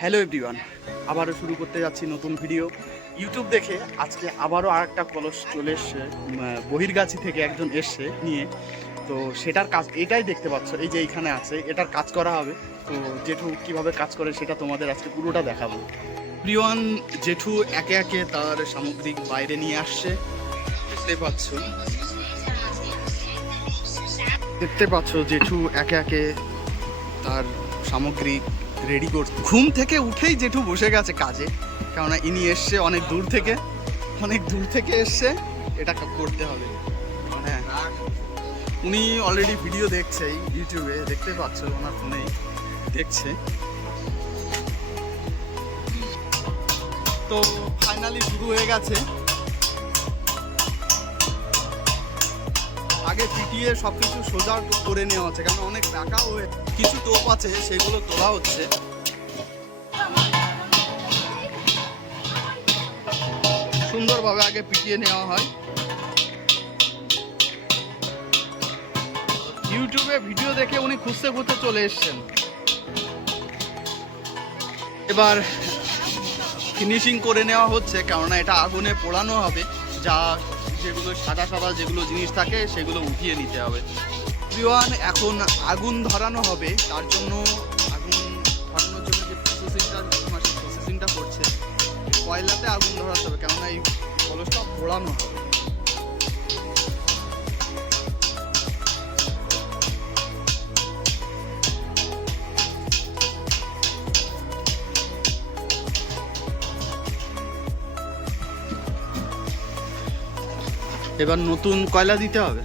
Hello everyone আবারও শুরু করতে যাচ্ছি নতুন ভিডিও ইউটিউব দেখে আজকে আবারও আর একটা কলস চলে এসছে বহির্গাছি থেকে একজন এসছে নিয়ে। তো সেটার কাজ, এটাই দেখতে পাচ্ছ, এই যে এইখানে আছে, এটার কাজ করা হবে। তো জেঠু কীভাবে কাজ করে সেটা তোমাদের আজকে পুরোটা দেখাবো। প্রিয়ন জেঠু একে একে তার সামগ্রিক বাইরে নিয়ে আসছে। দেখতে পাচ্ছ। দেখতে পাচ্ছ জেঠু একে একে তার সামগ্রিক রেডি করতে ঘুম থেকে উঠেই জেঠু বসে গেছে কাজে, কেননা ইনি এসছে অনেক দূর থেকে, অনেক দূর থেকে এসছে, এটা করতে হবে। হ্যাঁ উনি অলরেডি ভিডিও দেখছে ইউটিউবে দেখতে পাচ্ছ, ওনার ফোনেই দেখছে। তো ফাইনালি শুরু হয়ে গেছে। আগে পিটিয়ে সব কিছু সোজা করে নেওয়া হচ্ছে কারণ অনেক টাকা হয়ে কিছু টোপ আছে, সেগুলো তোলা হচ্ছে। সুন্দরভাবে আগে পিটিয়ে নেওয়া হয়। ইউটিউবে ভিডিও দেখে উনি খুঁজতে খুঁজতে চলে এসছেন। এবার ফিনিশিং করে নেওয়া হচ্ছে, কেননা এটা আগুনে পোড়ানো হবে, যা যেগুলো সাদা সাদা যেগুলো জিনিস থাকে, সেগুলো উঠিয়ে নিতে হবে। প্রিয়ান, এখন আগুন ধরানো হবে, তার জন্য আগুন ধরানোর জন্য যে প্রসেসিংটা প্রসেসিংটা করছে, কয়লাতে আগুন ধরাতে হবে, কেননা এই কলসটা পোড়ানো হবে। এবার নতুন কয়লা দিতে হবে?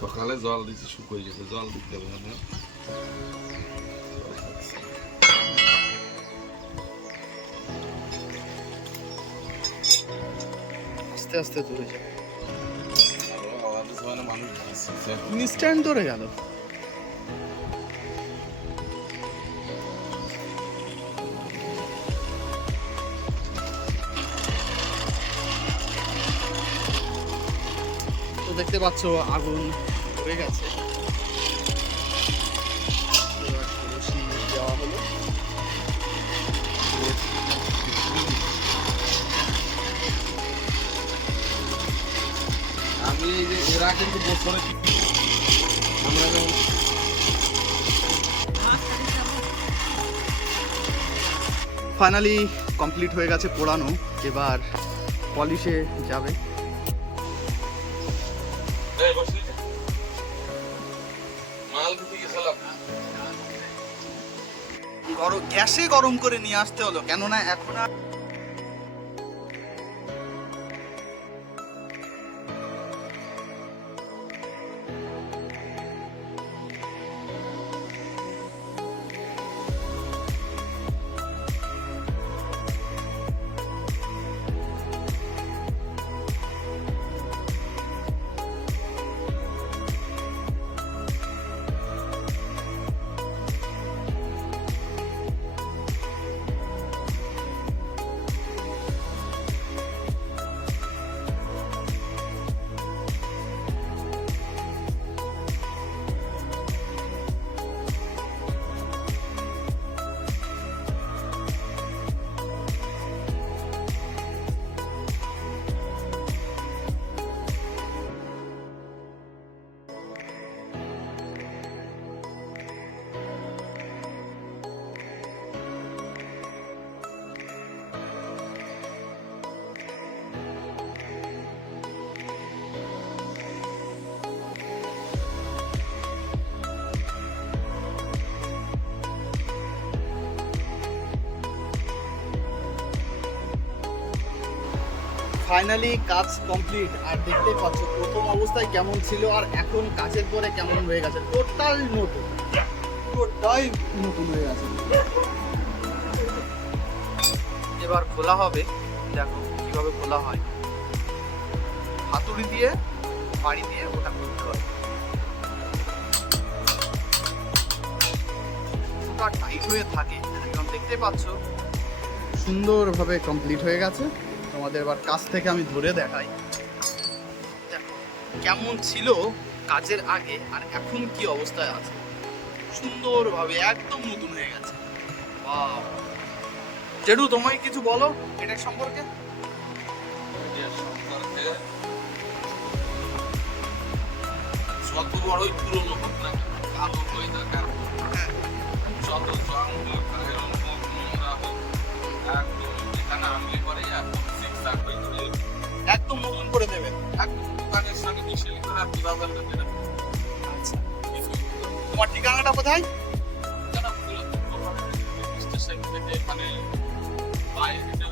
সকালে জল দিচ্ছি শুকিয়ে গেছে জল দিতে হবে না। আস্তে আস্তে ধরে যাবে সময় মানুষ ইনস্ট্যান্ট ধরে গেল তো দেখতে পাচ্ছ আগুন হয়ে গেছে। আমি এই যে এরা কিন্তু বছরে আমরা ফাইনালি কমপ্লিট হয়ে গেছে পোড়ানো, এবার পলিশে যাবে। গ্যাসে গরম করে নিয়ে আসতে হলো কেননা এখন আর ফাইনালি কাজ কমপ্লিট আর দেখতে পাচ্ছ, প্রথম অবস্থায় কেমন ছিল আর এখন কাজের পরে কেমন হয়ে গেছে। টোটাল নতুন। পুরোটাই নতুন হয়ে গেছে। এবার খোলা হবে। দেখো কীভাবে খোলা হয়। হাতুড়ি দিয়ে বাড়ি দিয়ে ওটা করতে হবে। টাইট হয়ে থাকে। দেখতে পাচ্ছ। সুন্দরভাবে কমপ্লিট হয়ে গেছে। তোমাদের এবার কাছ থেকে আমি ধরে দেখাই। কেমন ছিল কাজের আগে আর এখন কি অবস্থায় আছে। সুন্দরভাবে একদম নতুন হয়ে গেছে! জেঠু তোমায় কিছু বলো এটার সম্পর্কে? যত বড়ই পুরনো হোক না কালো হয়ে থাক যত জং হোক তোমার ঠিকানাটা কোথায়? মানে বাইরে হেঁটে